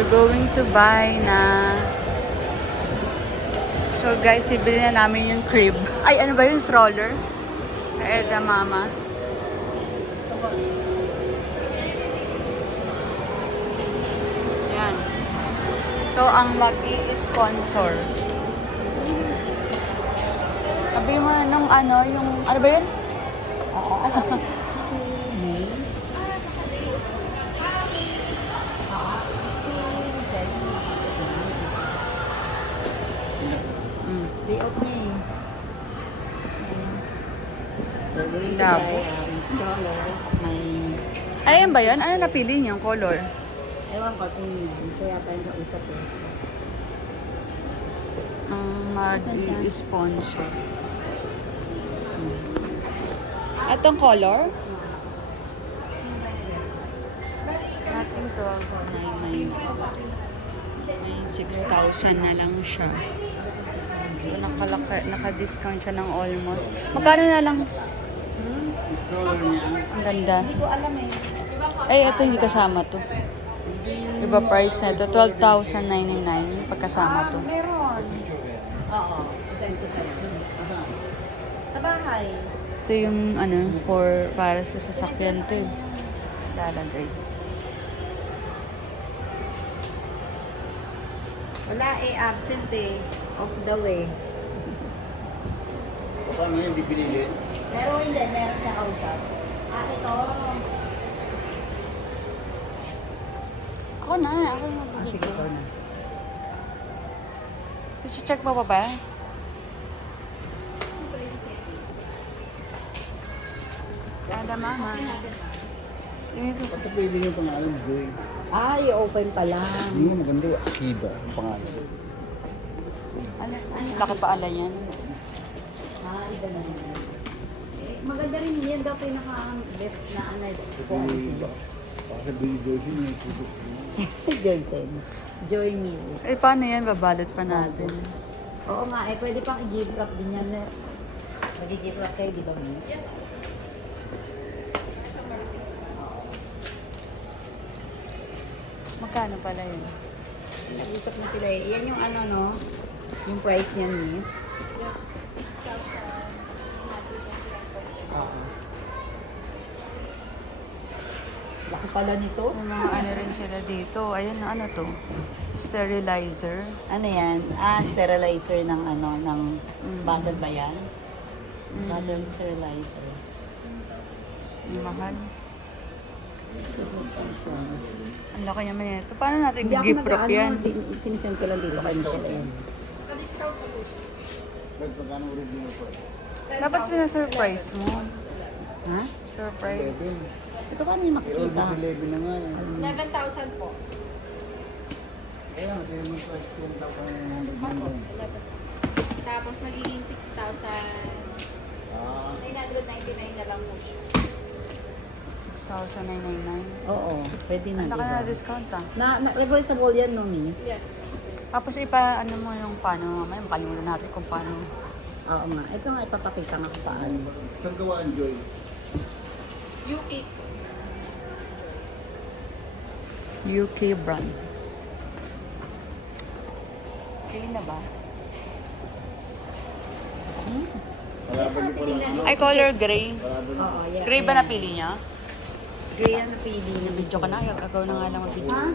We're going to buy na. So guys, ibili na namin yung crib. Ay, ano ba yung stroller? Kaya Eda Mama. Yan. Ito ang mag-i-sponsor. Sabi mo nung ano, yung, ano ba yun? Oo, asa si May. Day off niya eh. Gagawin ko Labo. dahil stroller. May... Ayan ba yun? Ano napili niyo? Color? Ewan ko, tingnan. Kaya tayo kausap eh. Ang mag-i-sponsor. Atong color? Nating 12,990. May 6,000 na lang siya. So, naka-discount siya ng almost. Magkano na lang? Ang ganda. Hindi ko alam eh. Ay, ito hindi kasama to. Iba price na ito. 12,099 pagkasama to. Meron. Oo. Send ko sa'yo. Sa bahay. Ito yung ano, para sa sasakyan to eh. Lalagay. Wala eh, absent eh. Off the way. Paano yun, di pinili? Pero hindi, meron siya kausap. Ah, ito. Ako na, ako na. Sige, ikaw na. Check mo pa ba? Ada mama. Ito. Pati pwede yung pangalan, Joy. Ah, i-open pa lang. Hindi nga maganda yung Akiba, ang pangalan. Laki pa ala yan. Ah, iba na yun. Eh, maganda rin yan daw pinaka-best na ano. Akiba. Baka sabihin ni Joy, yun yung tutok. Joy Sen. Joy Mills. Eh, paano yan? Babalot pa natin. Oo nga, eh pwede pang i-give wrap din yan. Nag-give wrap kayo, di ba, Miss? Magkano pala yun? Nag-usap na sila eh. Yan yung ano, no? Yung price niyan, Miss. Oo. Laki pala nito. Yung mga ano rin sila dito. Ayun, ano to? Sterilizer. Ano yan? Ah, sterilizer ng ano, ng bottle ba yan? Bottle sterilizer. Yung mahal. Illustration. Ang laki naman ito. Paano natin Hindi ako gift wrap yan? sinisend ko lang dito kay Michelle. Ba't pagkano review mo po? Dapat sinasurprise mo. Ha? Surprise. Ito paano yung Eh, almost makikita? 11 na nga yan. 11,000 po. Kaya, ito yung price 10,900 na lang. Tapos magiging 6,999 Ah, na lang po siya. 6,999. Oo, pwede na. Ang laki diba? na discount ah. Reversible yan, no, Miss? Yeah. Tapos ano mo yung paano mamaya. Makalimutan natin kung paano. Oo nga. Ito nga, ipapakita nga kung paano. saan gawaan, Joy? UK. UK brand. Clean na ba? Kalaban niyo pala. Ano? Ay, color gray. Oo, yan. Gray ba napili niya? Gray ang napili niya. Video ka na. Ikaw na nga lang mag-video. Ha?